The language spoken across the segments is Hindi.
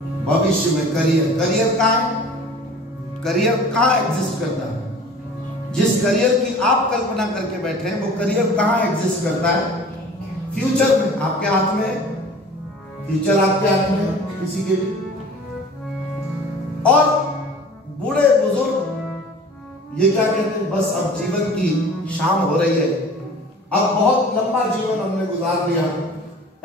भविष्य में करियर, करियर कहाँ है? करियर कहाँ एग्जिस्ट करता है? जिस करियर की आप कल्पना करके बैठे हैं वो करियर कहाँ एग्जिस्ट करता है? फ्यूचर में, आपके हाथ में। फ्यूचर आपके हाथ में किसी के भी। और बूढ़े बुजुर्ग ये क्या कहते हैं, बस अब जीवन की शाम हो रही है, अब बहुत लंबा जीवन हमने गुजार लिया,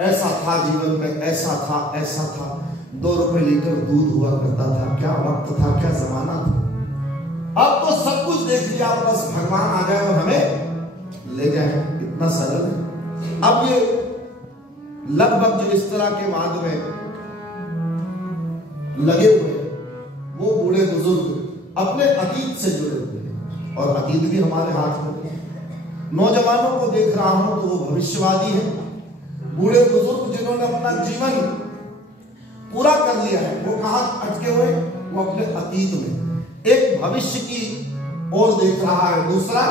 ऐसा था जीवन में, ऐसा था, ऐसा था, 2 रुपए लीटर दूध हुआ करता था, क्या वक्त था, क्या जमाना था। अब तो सब कुछ देख लिया, बस भगवान आ जाए और हमें ले जाए, इतना सरल है। अब ये लगभग जो इस तरह के वाद में लगे हुए वो बूढ़े बुजुर्ग अपने अतीत से जुड़े हुए हैं, और अतीत भी हमारे हाथ में है। नौजवानों को देख रहा हूं तो वो भविष्यवादी है, बूढ़े बुजुर्ग जिन्होंने अपना जीवन पूरा कर लिया है वो कहां अटके हुए, वो अपने अतीत में। एक भविष्य की ओर देख रहा है, दूसरा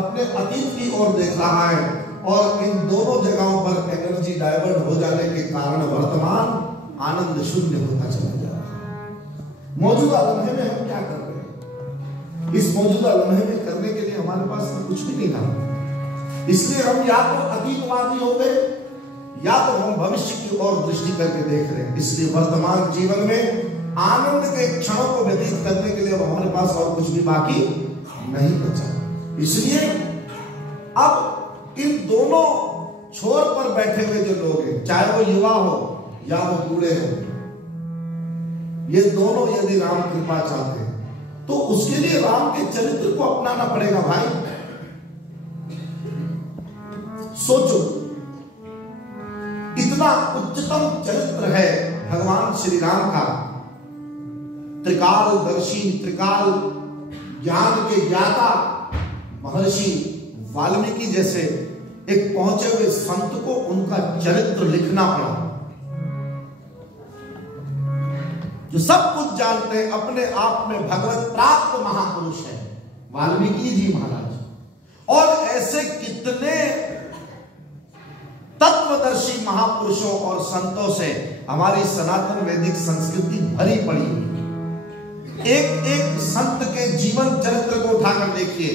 अपने अतीत की ओर देख रहा है, और इन दोनों जगहों पर एनर्जी डाइवर्ट हो जाने के कारण वर्तमान आनंद शून्य होता चला जा रहा है। मौजूदा लम्हे में हम क्या कर रहे हैं? इस मौजूदा लम्हे में करने के लिए हमारे पास तो कुछ भी नहीं था, इसलिए हम या तो अतीतवादी हो गए या तो हम भविष्य की ओर दृष्टि करके देख रहे हैं। इसलिए वर्तमान जीवन में आनंद के क्षणों को व्यतीत करने के लिए अब हमारे पास और कुछ भी बाकी नहीं बचा। इसलिए अब इन दोनों छोर पर बैठे हुए जो लोग हैं, चाहे वो युवा हो या वो बूढ़े हो, ये दोनों यदि राम कृपा चाहते हैं तो उसके लिए राम के चरित्र को अपनाना पड़ेगा। भाई सोचो, इतना उच्चतम चरित्र है भगवान श्री राम का, त्रिकालदर्शी, त्रिकाल ज्ञान के ज्ञाता महर्षि वाल्मीकि जैसे एक पहुंचे हुए संत को उनका चरित्र लिखना पड़ा, जो सब कुछ जानते हैं, अपने आप में भगवत प्राप्त महापुरुष है वाल्मीकि जी महाराज। और ऐसे कितने तत्वदर्शी महापुरुषों और संतों से हमारी सनातन वैदिक संस्कृति भरी पड़ी हुई। एक एक संत के जीवन चरित्र को उठाकर देखिए,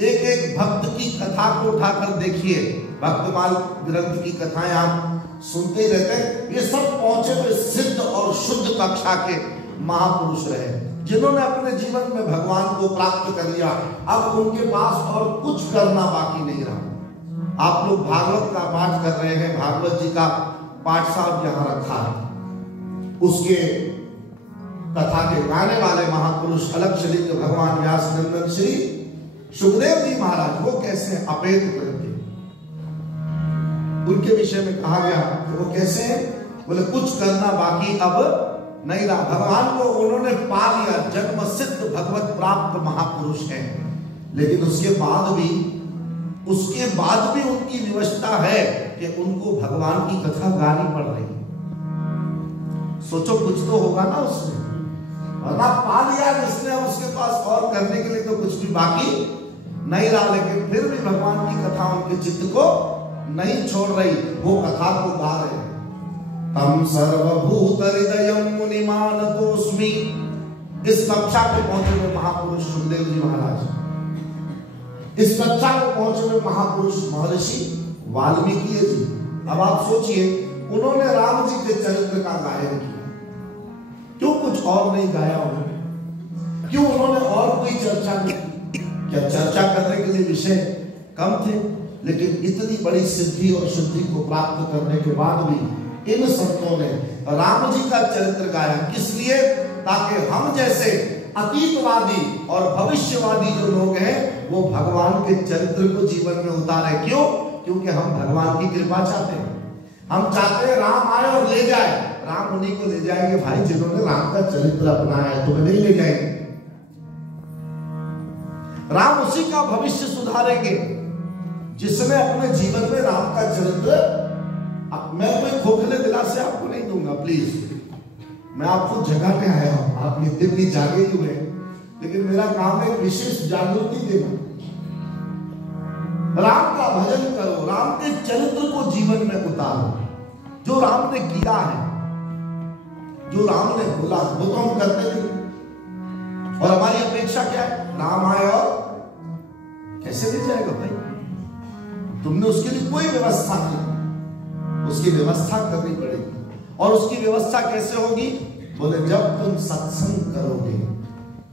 एक एक भक्त की कथा को उठाकर देखिए। भक्तमाल ग्रंथ की कथाएं आप सुनते ही रहते हैं। ये सब पहुंचे हुए सिद्ध और शुद्ध कक्षा के महापुरुष रहे, जिन्होंने अपने जीवन में भगवान को प्राप्त कर लिया। अब उनके पास और कुछ करना बाकी नहीं रहा। आप लोग भागवत का पाठ कर रहे हैं, भागवत जी का पाठ साहब यहां रखा है, उसके कथा के गाने वाले महापुरुष अलग शरीर भगवान व्यास नंदन श्री सुखदेव जी महाराज, वो कैसे अपेत करके उनके विषय में कहा गया कि वो कैसे बोले कुछ करना बाकी अब नहीं रहा। भगवान को उन्होंने पा लिया, जन्म सिद्ध भगवत प्राप्त महापुरुष हैं, लेकिन उसके बाद भी उनकी विवशता है कि उनको भगवान की कथा गानी पड़ रही है। सोचो कुछ तो होगा ना उसमें, वरना पा लिया जिसने, उसके पास और करने के लिए तो कुछ भी बाकी नहीं रहा। लेकिन फिर भी भगवान की कथा उनके चित्त को नहीं छोड़ रही, वो कथा को गा रहे हैं। तम सर्वभूत हृदयं मुनिमानतोस्मि। इस कक्षा पे पहुंचे हुए महापुरुष सुखदेव जी महाराज, इस कक्षा को पहुंचे हुए महापुरुष महर्षि वाल्मीकि जी। अब आप सोचिए, उन्होंने राम जी के चरित्र का गायन किया, क्यों कुछ और नहीं गाया उन्होंने? क्यों उन्होंने और कोई चर्चा नहीं? क्या चर्चा करने के लिए विषय कम थे? लेकिन इतनी बड़ी सिद्धि और शुद्धि को प्राप्त करने के बाद भी इन संतों ने राम जी का चरित्र गाया। किस लिए? ताकि हम जैसे अतीतवादी और भविष्यवादी जो लोग हैं वो भगवान के चरित्र को जीवन में उतारे। क्यों? क्योंकि हम भगवान की कृपा चाहते हैं। हम चाहते हैं राम आए और ले जाए। राम उन्हीं को ले जाएंगे भाई जिन्होंने राम का चरित्र अपनाया है, तुम्हें नहीं ले जाएंगे। राम उसी का भविष्य सुधारेंगे जिसने अपने जीवन में राम का चरित्र। मैं कोई खोखले दिलासे आपको नहीं दूंगा, प्लीज। मैं आपको जगाने आया हूं, आप नित्य भी जागे ही हुए, लेकिन मेरा काम है विशेष जागृति देना। राम का भजन करो, राम के चरित्र को जीवन में उतारो, जो राम ने किया है। जो राम ने बोला वो तो हम करते नहीं, और हमारी अपेक्षा क्या है, राम आए और कैसे ले जाएगा भाई? तुमने उसके लिए कोई व्यवस्था नहीं, उसकी व्यवस्था करनी पड़ेगी। और उसकी व्यवस्था कैसे होगी? बोले जब तुम सत्संग करोगे,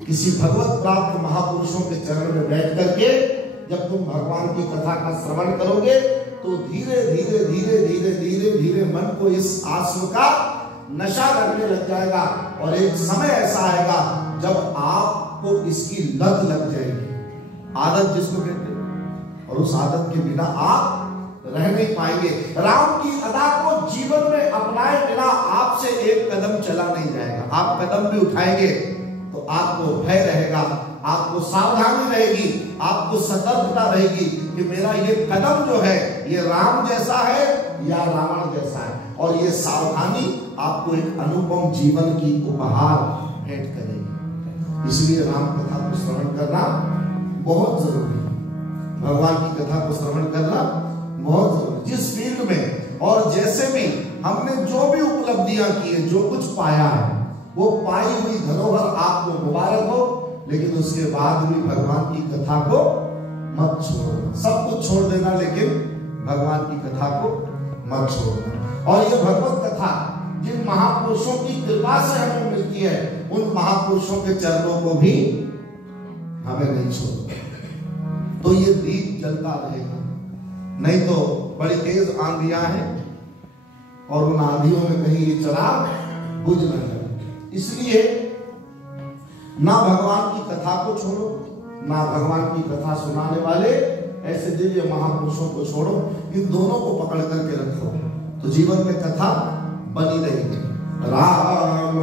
किसी भगवत प्राप्त महापुरुषों के चरण में बैठ करके जब तुम भगवान की कथा का श्रवण करोगे, तो धीरे धीरे धीरे धीरे धीरे धीरे मन को इस आत्म का नशा लगने लग जाएगा, और एक समय ऐसा आएगा जब आपको इसकी लत लग जाएगी, आदत जिसको कहते हैं, और उस आदत के बिना आप रह नहीं पाएंगे। राम की अदा को जीवन में अपनाए बिना आपसे एक कदम चला नहीं जाएगा। आप कदम भी उठाएंगे तो आपको भय रहेगा, आपको सावधानी रहेगी, आपको सतर्कता रहेगी कि मेरा ये कदम जो है ये राम जैसा है या रावण जैसा है। और ये सावधानी आपको एक अनुपम जीवन की उपहार भेंट करेगी। इसलिए राम कथा को श्रवण करना बहुत जरूरी है, भगवान की कथा को श्रवण करना बहुत जरूरी। जिस फील्ड में और जैसे भी हमने जो भी उपलब्धियां की है, जो कुछ पाया है, वो पाई हुई धरोहर आपको मुबारक हो, लेकिन उसके बाद भी भगवान की कथा को मत छोड़ना। सब कुछ छोड़ देना, लेकिन भगवान की कथा को मत छोड़ना। और ये भगवत कथा जिन महापुरुषों की कृपा से हमें मिलती है, उन महापुरुषों के चरणों को भी हमें नहीं छोड़ना। तो ये दीप जलता रहेगा, नहीं तो बड़ी तेज आंधियां हैं और उन आंधियों में कहीं ये चिराग बुझ न जाए। इसलिए ना भगवान की कथा को छोड़ो, ना भगवान की कथा सुनाने वाले ऐसे दिव्य महापुरुषों को छोड़ो। इन दोनों को पकड़ करके रखो तो जीवन में कथा बनी रहेगी। राम